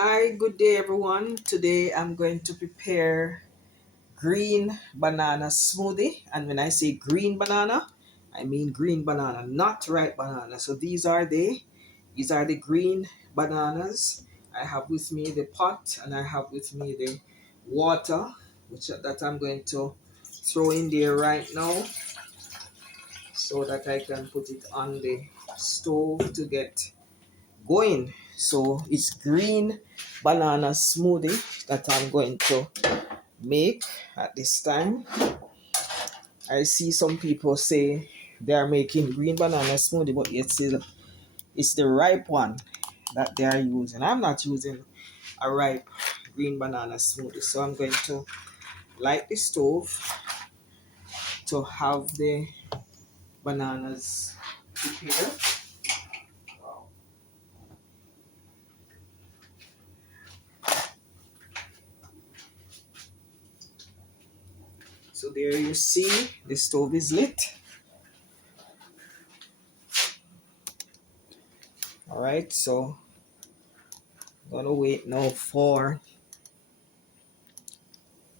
Hi, good day everyone. Today I'm going to prepare green banana smoothie. And when I say green banana, I mean green banana, not ripe banana. So these are the green bananas. I have with me the pot and I have with me the water, which that I'm going to throw in there right now so that I can put it on the stove to get going. So it's green banana smoothie that I'm going to make at this time. I see some people say they are making green banana smoothie, but it's the ripe one that they are using. I'm not using a ripe green banana smoothie, so I'm going to light the stove to have the bananas prepared. So there you see the stove is lit. All right, so I'm gonna wait now for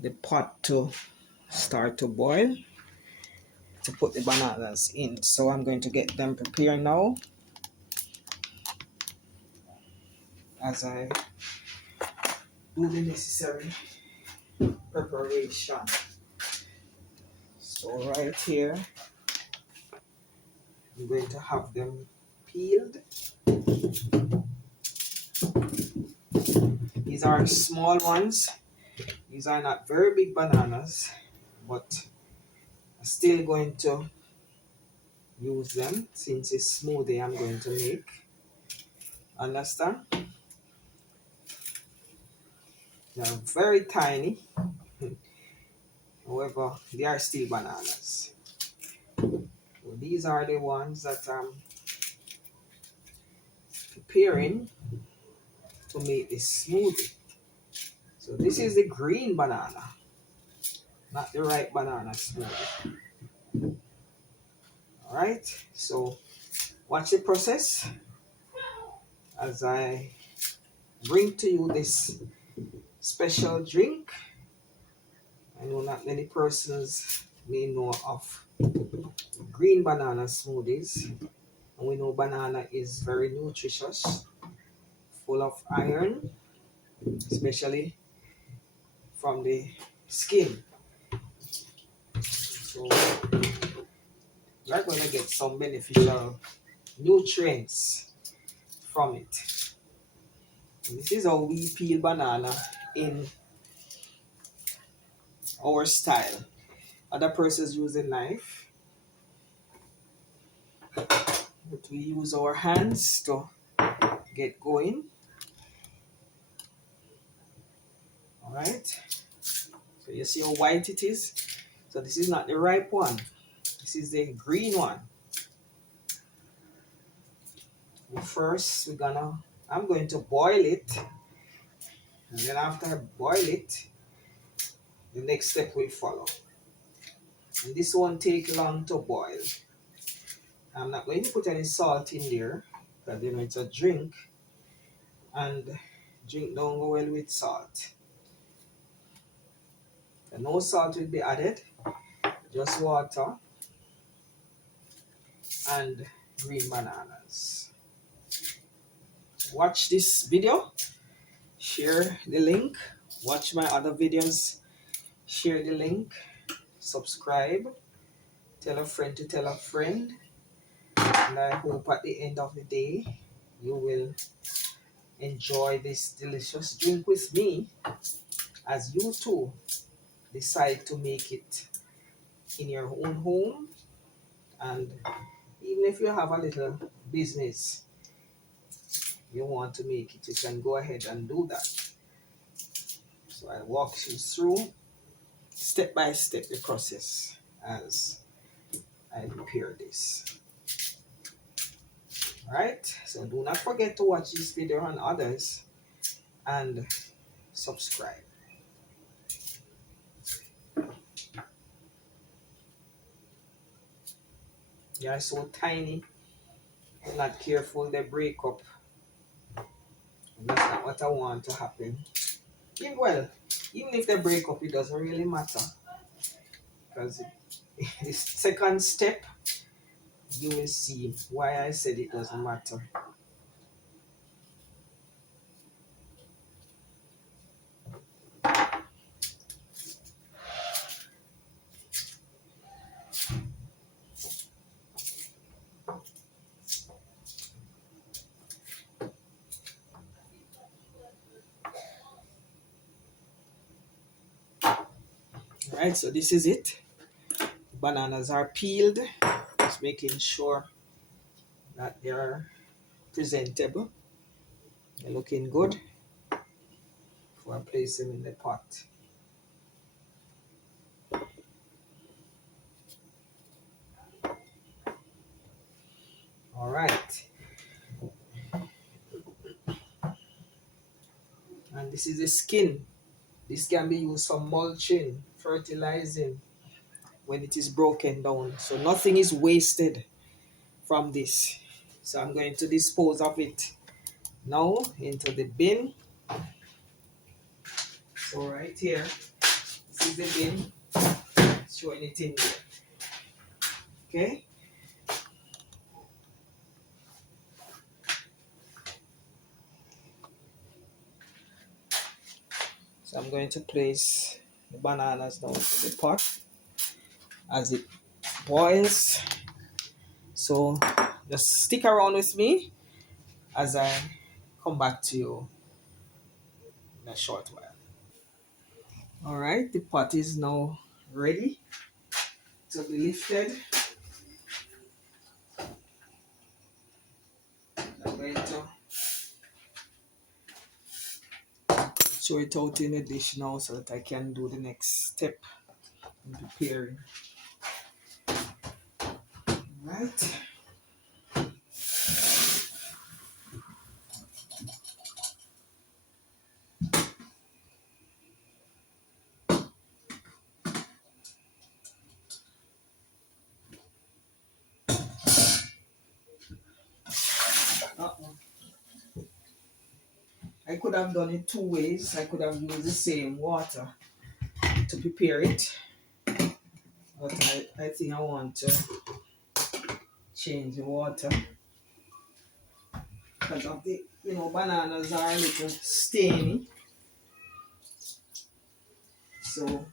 the pot to start to boil to put the bananas in. So I'm going to get them prepared now as I do the necessary preparation. So right here, I'm going to have them peeled. These are small ones. These are not very big bananas, but I'm still going to use them since it's smoothie I'm going to make. Understand? They're very tiny. However, they are still bananas. So these are the ones that I'm preparing to make this smoothie. So this is the green banana, not the ripe banana smoothie. Alright, so watch the process as I bring to you this special drink. I know not many persons may know of green banana smoothies. And we know banana is very nutritious, full of iron, especially from the skin. So you're going to get some beneficial nutrients from it. And this is how we peel banana in our style. Other persons use a knife, but we use our hands to get going. Alright, so you see how white it is. So this is not the ripe one, this is the green one. First I'm going to boil it, and then after I boil it, the next step will follow. And this won't take long to boil. I'm not going to put any salt in there because it's a drink, and drink don't go well with salt. So no salt will be added, just water and green bananas. Watch this video, share the link, watch my other videos, share the link, subscribe, tell a friend to tell a friend, and I hope at the end of the day you will enjoy this delicious drink with me as you too decide to make it in your own home. And even if you have a little business you want to make it, you can go ahead and do that. So I walk you through step by step the process as I prepare this. Alright, so do not forget to watch this video and others and subscribe. They are so tiny, if not careful, they break up. And that's not not what I want to happen. Well, even if they break up, it doesn't really matter. Because the second step, you will see why I said it doesn't matter. Alright, so this is it. Bananas are peeled. Just making sure that they are presentable. They're looking good before I place them in the pot. Alright. And this is the skin. This can be used for mulching, fertilizing when it is broken down. So nothing is wasted from this. So I'm going to dispose of it now into the bin. So right here, this is the bin. Showing it in there. Okay. So I'm going to place the bananas down into the pot as it boils. So just stick around with me as I come back to you in a short while. All right, the pot is now ready to be lifted. I'm going to show it out in a dish now so that I can do the next step in preparing. All right. Uh-oh. I could have done it two ways. I could have used the same water to prepare it, but I think I want to change the water because of the, bananas are a little stainy. So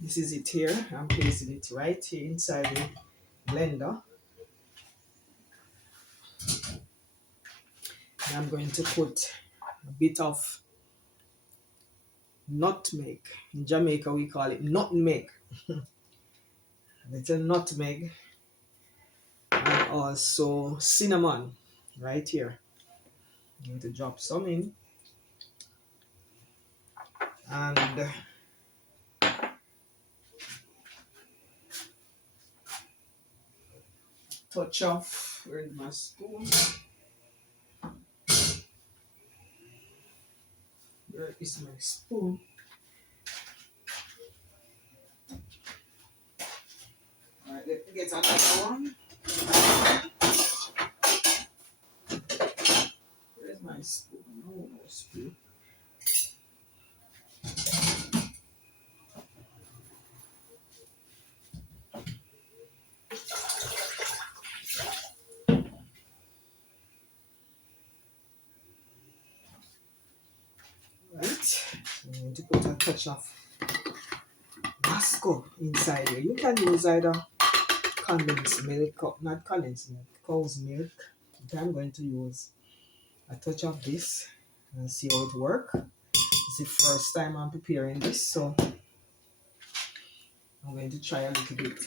this is it here. I'm placing it right here inside the blender. And I'm going to put a bit of nutmeg. In Jamaica we call it nutmeg. A little nutmeg and also cinnamon right here. I'm going to drop some in and touch off. Where's my spoon? Where is my spoon? Alright, let me get another one. Where's my spoon? No spoon. Right. I'm going to put a touch of Masco inside here. You can use either condensed milk, or not condensed milk, cow's milk. But I'm going to use a touch of this and see how it works. It's the first time I'm preparing this, so I'm going to try a little bit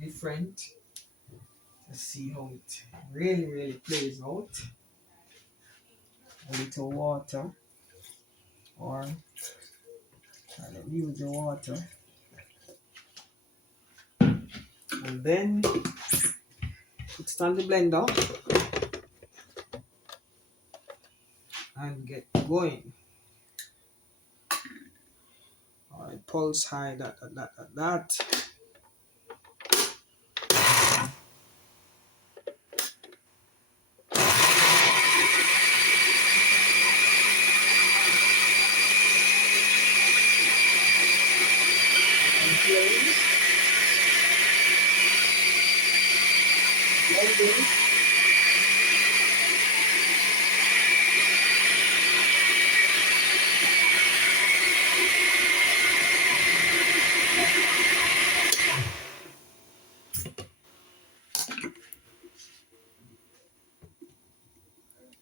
different to see how it really plays out. A little water, or let me use the water, and then put it on the blender and get going. Alright, pulse high, that.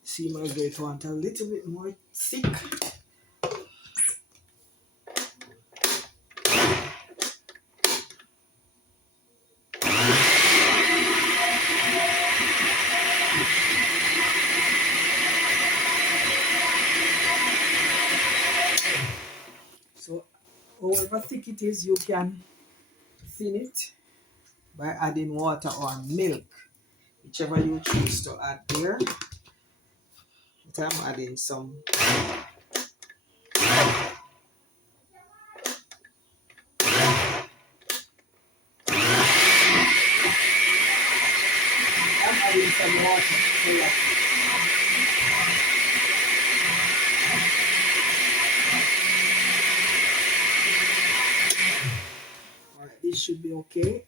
See, my going to want a little bit more thick. So, however thick it is, you can thin it by adding water or milk, whichever you choose to add there. But I'm adding some. I'm adding some water. So yeah. All right, this should be okay.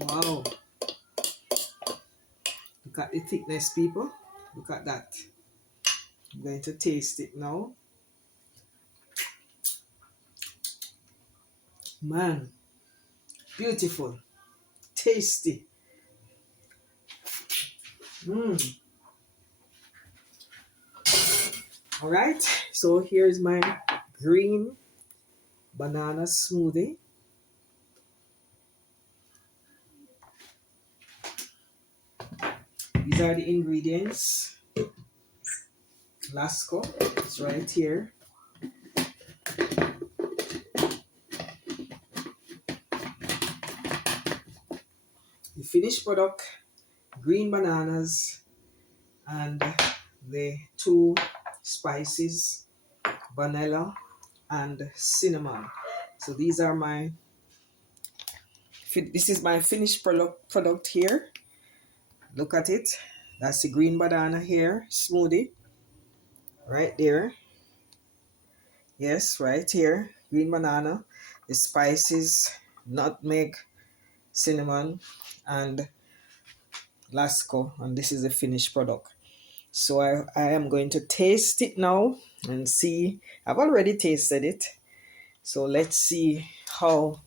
Wow. Look at the thickness, people. Look at that. I'm going to taste it now. Man, beautiful, tasty. Mm. All right, so here's my green banana smoothie. These are the ingredients. Lasco, it's right here. The finished product, green bananas, and the two spices, vanilla and cinnamon. So these are this is my finished product here. Look at it. That's the green banana here smoothie right there. Yes, right here, green banana, the spices, nutmeg, cinnamon, and lasco, and this is the finished product. So I am going to taste it now and see. I've already tasted it, so let's see how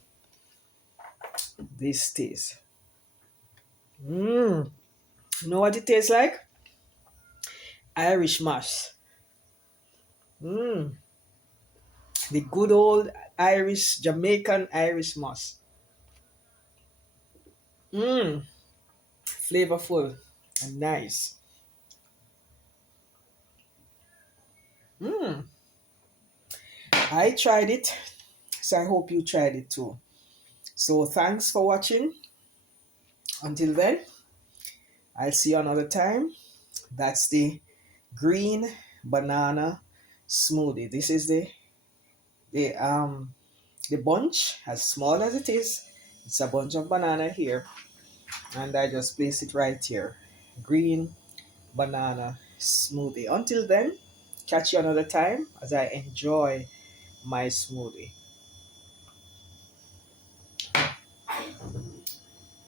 this tastes. You know what it tastes like? Irish mash. Mmm, the good old Irish, Jamaican Irish mash. Mmm, flavorful and nice. Mmm, I tried it, so I hope you tried it too. So thanks for watching. Until then, I'll see you another time. That's the green banana smoothie. This is the bunch, as small as it is. It's a bunch of banana here, and I just place it right here. Green banana smoothie. Until then, catch you another time as I enjoy my smoothie.